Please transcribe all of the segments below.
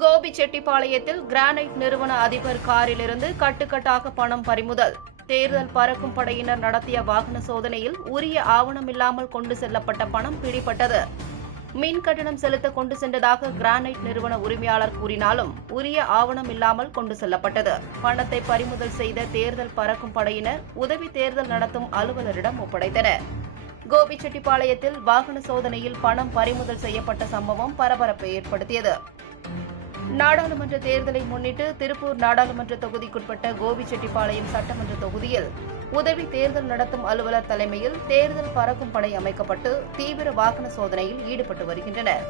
கோபிச்செட்டிப்பாளையத்தில் கிரானைட் நிறுவன அதிபர் காரிலிருந்து கட்டுக்கட்டாக பணம் பறிமுதல். தேர்தல் பறக்கும் படையினர் நடத்திய வாகன சோதனையில் உரிய ஆவணமில்லாமல் கொண்டு செல்லப்பட்ட பணம் பிடிபட்டது. மின் கட்டணம் செலுத்த கொண்டு சென்றதாக கிரானைட் நிறுவன உரிமையாளர் கூறினாலும் உரிய ஆவணம் இல்லாமல் கொண்டு செல்லப்பட்டது. பணத்தை பறிமுதல் செய்த தேர்தல் பறக்கும் படையினர் உதவி தேர்தல் நடத்தும் அலுவலரிடம் ஒப்படைத்தனர். கோபிச்செட்டிப்பாளையத்தில் வாகன சோதனையில் பணம் பறிமுதல் செய்யப்பட்ட சம்பவம் பரபரப்பை ஏற்படுத்தியது. நாடாளுமன்ற தேர்தலை முன்னிட்டு திருப்பூர் நாடாளுமன்ற தொகுதிக்குட்பட்ட கோபிச்செட்டிப்பாளையம் சட்டமன்ற தொகுதியில் உதவி தேர்தல் நடத்தும் அலுவலர் தலைமையில் தேர்தல் பறக்கும் படை அமைக்கப்பட்டு தீவிர வாகன சோதனையில் ஈடுபட்டு வருகின்றனர்.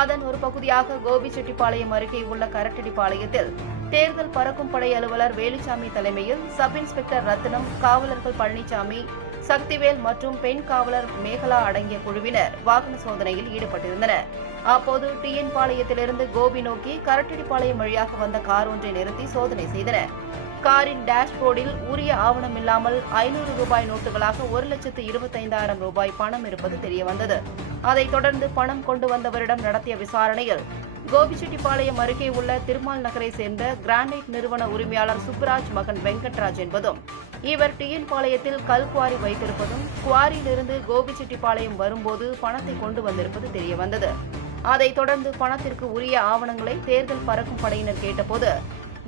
அதன் ஒரு பகுதியாக கோபிச்செட்டிப்பாளையம் அருகே உள்ள கரட்டடிப்பாளையத்தில் தேர்தல் பறக்கும் படை அலுவலர் வேலுச்சாமி தலைமையில் சப் இன்ஸ்பெக்டர் ரத்தினம், காவலர்கள் பழனிசாமி, சக்திவேல் மற்றும் பெண் காவலர் மேகலா அடங்கிய குழுவினர் வாகன சோதனையில் ஈடுபட்டிருந்தனர். அப்போது டிஎன் பாளையத்திலிருந்து கோபி நோக்கி கரட்டடிப்பாளையம் வழியாக வந்த கார் ஒன்றை நிறுத்தி சோதனை செய்தனர். காரின் டேஷ்போர்டில் உரிய ஆவணம் இல்லாமல் 500 ரூபாய் நோட்டுகளாக 1,25,000 ரூபாய் பணம் இருப்பது தெரியவந்தது. அதைத் தொடர்ந்து பணம் கொண்டு வந்தவரிடம் நடத்திய விசாரணையில் கோபிச்செட்டிப்பாளையம் அருகே உள்ள திருமால் நகரை சேர்ந்த கிரானைட் நிறுவன உரிமையாளர் சுப்புராஜ் மகன் வெங்கட்ராஜ் என்பதும், இவர் டிஎன் பாளையத்தில் கல் குவாரி வைத்திருப்பதும், குவாரியிலிருந்து கோபிச்செட்டிப்பாளையம் வரும்போது பணத்தை கொண்டு வந்திருப்பது தெரியவந்தது. அதைத் தொடர்ந்து பணத்திற்கு உரிய ஆவணங்களை தேர்தல் பறக்கும் படையினர் கேட்டபோது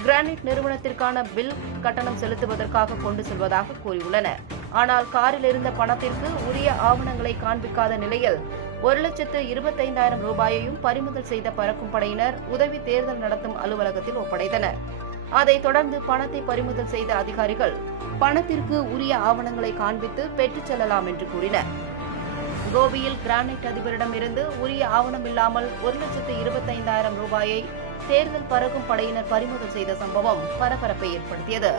கிரானைட் நிறுவனத்திற்கான பில் கட்டணம் செலுத்துவதற்காக கொண்டு செல்வதாக கூறியுள்ளனர். ஆனால் காரில் இருந்த பணத்திற்கு உரிய ஆவணங்களை காண்பிக்காத நிலையில் 1,25,000 ரூபாயையும் பறிமுதல் செய்த பறக்கும் படையினர் உதவி தேர்தல் நடத்தும் அலுவலகத்தில் ஒப்படைத்தனர். அதைத் தொடர்ந்து பணத்தை பறிமுதல் செய்த அதிகாரிகள் பணத்திற்கு உரிய ஆவணங்களை காண்பித்து பெற்றுச் செல்லலாம் என்று கூறினர். கோபியில் கிரானைட் அதிபரிடமிருந்து உரிய ஆவணம் இல்லாமல் 1,25,000 ரூபாயை தேர்தல் பறக்கும் படையினர் பறிமுதல் செய்த சம்பவம் பரபரப்பை ஏற்படுத்தியது.